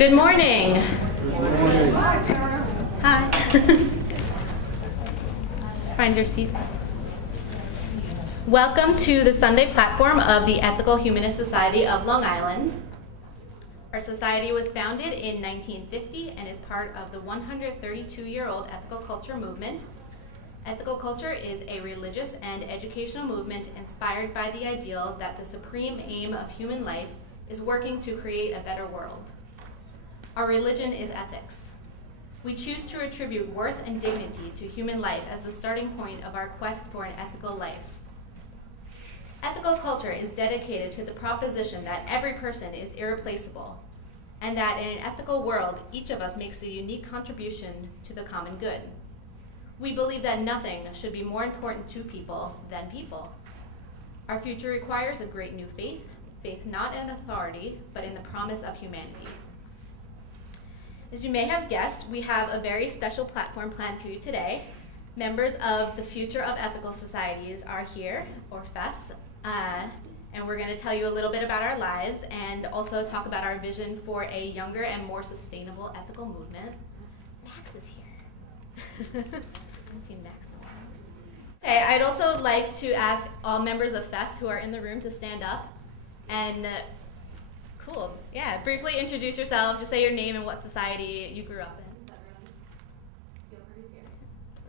Good morning. Hi. Find your seats. Welcome to the Sunday platform of the Ethical Humanist Society of Long Island. Our society was founded in 1950 and is part of the 132-year-old ethical culture movement. Ethical culture is a religious and educational movement inspired by the ideal that the supreme aim of human life is working to create a better world. Our religion is ethics. We choose to attribute worth and dignity to human life as the starting point of our quest for an ethical life. Ethical culture is dedicated to the proposition that every person is irreplaceable, and that in an ethical world, each of us makes a unique contribution to the common good. We believe that nothing should be more important to people than people. Our future requires a great new faith, faith not in authority, but in the promise of humanity. As you may have guessed, we have a very special platform planned for you today. Members of the Future of Ethical Societies are here, or FES, and we're going to tell you a little bit about our lives and also talk about our vision for a younger and more sustainable ethical movement. Max is here. I haven't seen Max in a while. Okay, I'd also like to ask all members of FES who are in the room to stand up and cool. Yeah, briefly introduce yourself, just say your name and what society you grew up in. Does everyone feel who's here?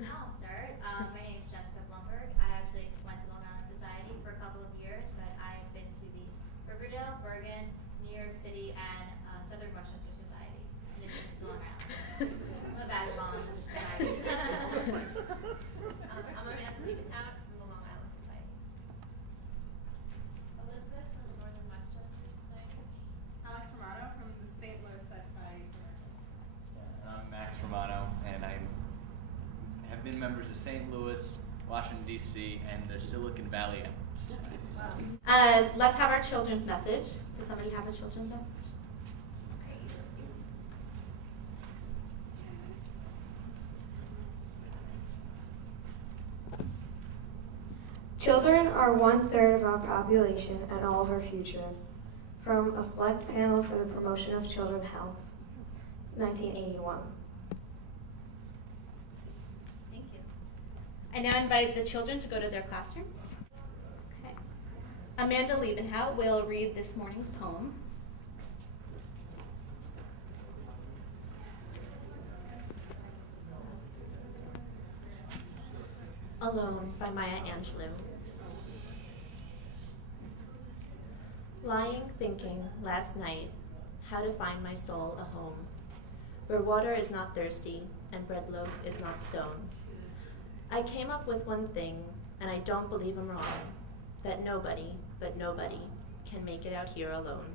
I'll start. My name is Jessica Blumberg. I actually went to Long Island Society for a couple of years, but I've been to the Riverdale, Bergen, New York City, and Southern Westchester Societies, in addition to Long Island. I'm a vagabond of the societies. I'm Amanda Leavenhout from the Long Island Society. Elizabeth from the Northern Westchester Society. Alex Romano from the St. Louis Society. I'm Max Romano, and I have been members of St. Louis, Washington, D.C., and the Silicon Valley Societies. Wow. Let's have our children's message. Does somebody have a children's message? Children are 1/3 of our population and all of our future. From a select panel for the promotion of children's health, 1981. Thank you. I now invite the children to go to their classrooms. Okay. Amanda Leavenhout will read this morning's poem. Alone by Maya Angelou. Lying thinking last night how to find my soul a home, where water is not thirsty and bread loaf is not stone. I came up with one thing, and I don't believe I'm wrong, that nobody, but nobody, can make it out here alone.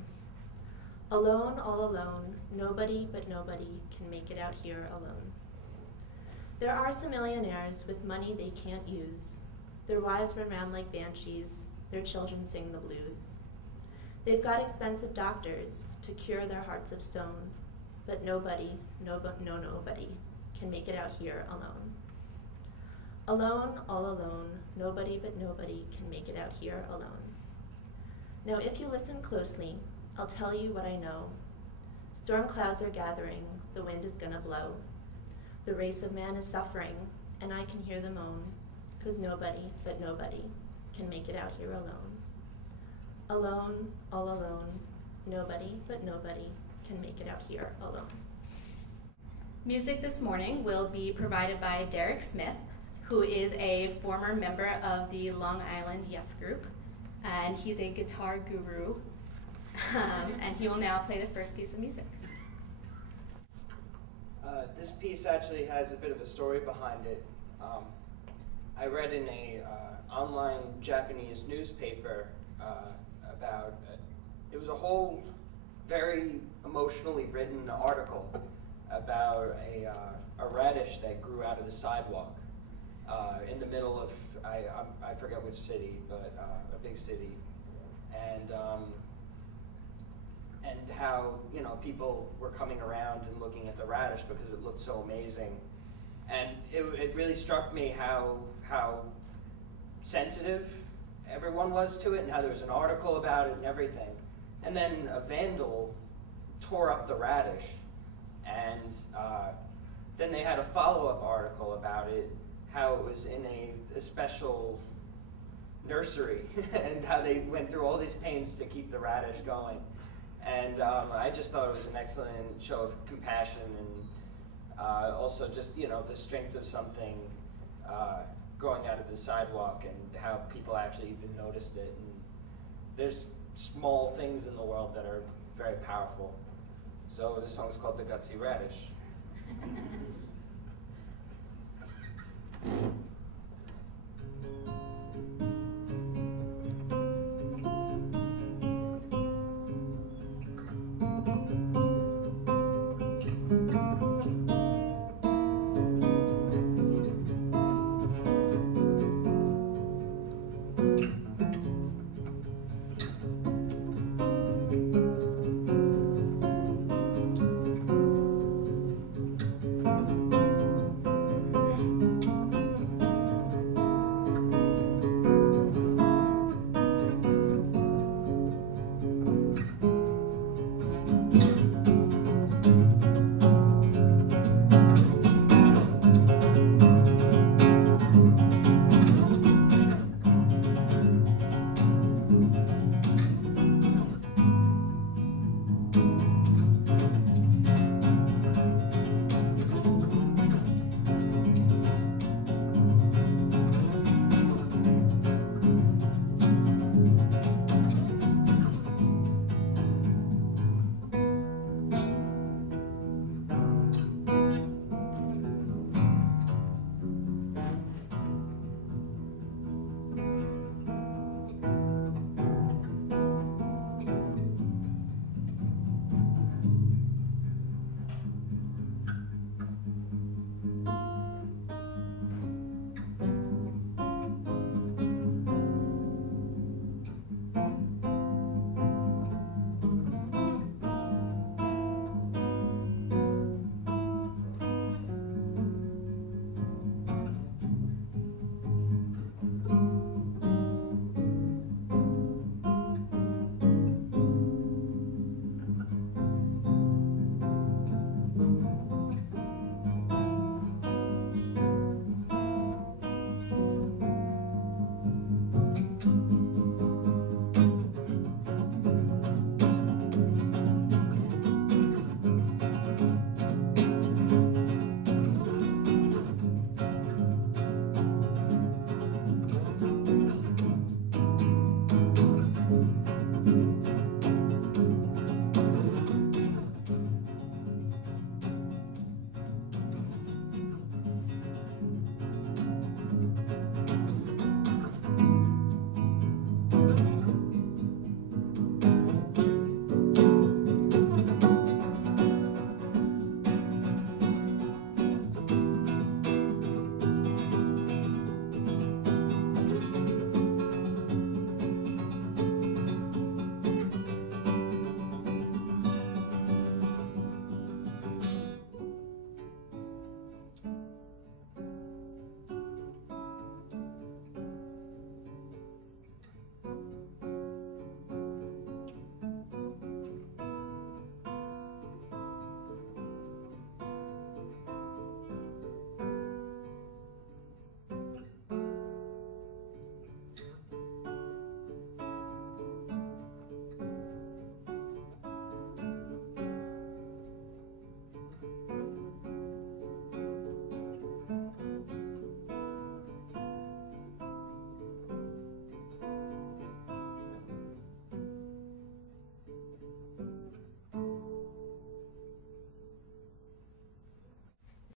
Alone, all alone, nobody but nobody can make it out here alone. There are some millionaires with money they can't use. Their wives run around like banshees, their children sing the blues. They've got expensive doctors to cure their hearts of stone, but nobody, nobody, can make it out here alone. Alone, all alone, nobody but nobody can make it out here alone. Now if you listen closely, I'll tell you what I know. Storm clouds are gathering, the wind is gonna blow. The race of man is suffering, and I can hear them moan, 'cause nobody but nobody can make it out here alone. Alone, all alone, nobody but nobody can make it out here alone. Music this morning will be provided by Derek Smith, who is a former member of the Long Island Yes Group, and he's a guitar guru, and he will now play the first piece of music. This piece actually has a bit of a story behind it. I read in a online Japanese newspaper about, it was a whole very emotionally written article about a radish that grew out of the sidewalk in the middle of, I forget which city, but a big city. And how, you know, people were coming around and looking at the radish because it looked so amazing. And it really struck me how sensitive everyone was to it, and how there was an article about it and everything. And then a vandal tore up the radish. And then they had a follow-up article about it, how it was in a special nursery and how they went through all these pains to keep the radish going. And I just thought it was an excellent show of compassion and also just, you know, the strength of something growing out of the sidewalk and how people actually even noticed it. And there's small things in the world that are very powerful. So this song is called The Gutsy Radish.